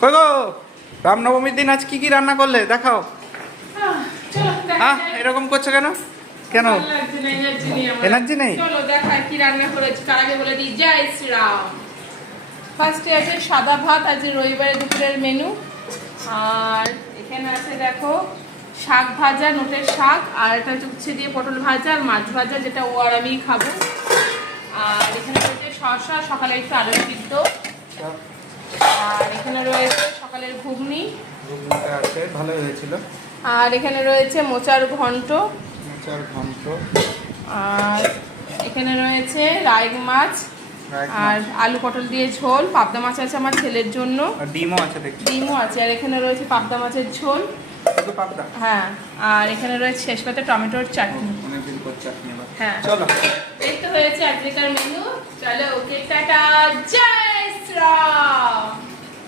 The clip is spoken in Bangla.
কই গো, রামনবমীর দিন আজ কি কি রান্না করলে দেখাও। এরকম করছো কেন? কেন এনার্জি নেই? চলো দেখাই কি রান্না করেছি। তার আগে বলে দিই জয় শ্রীরাম। ফার্স্টে আছে সাদা ভাত, আজ রবিবারের দুপুরের মেনু। আর এখানে আছে দেখো শাক ভাজা, নোটের শাক, আর এটা উচ্ছে দিয়ে পটল ভাজা আর মাছ ভাজা, যেটা ও আর আমি খাবো। আর এখানে রয়েছে শসা, সকালে একটু আলু সিদ্ধ। আর এখানে রয়েছে সকালের ঘুগনি, আছে ভালো হয়েছিল। আর এখানে রয়েছে মোচার ঘন্ট, আর এখানে রয়েছে রাইগ মাছ, আর আলু পটল দিয়ে ঝোল। পাবদা মাছ আছে আমার ছেলের জন্য, আর ডিমও আছে দেখছি। ডিমও আছে। আর এখানে রয়েছে পাবদা মাছের ঝোল। হ্যাঁ, আর এখানে রয়েছে শেষ পাতে টমেটোর চাটনি। হ্যাঁ, চলো এই তো হয়েছে আজকের মেনু। চলো ওকে টাটা, জয় শ্রীরাম।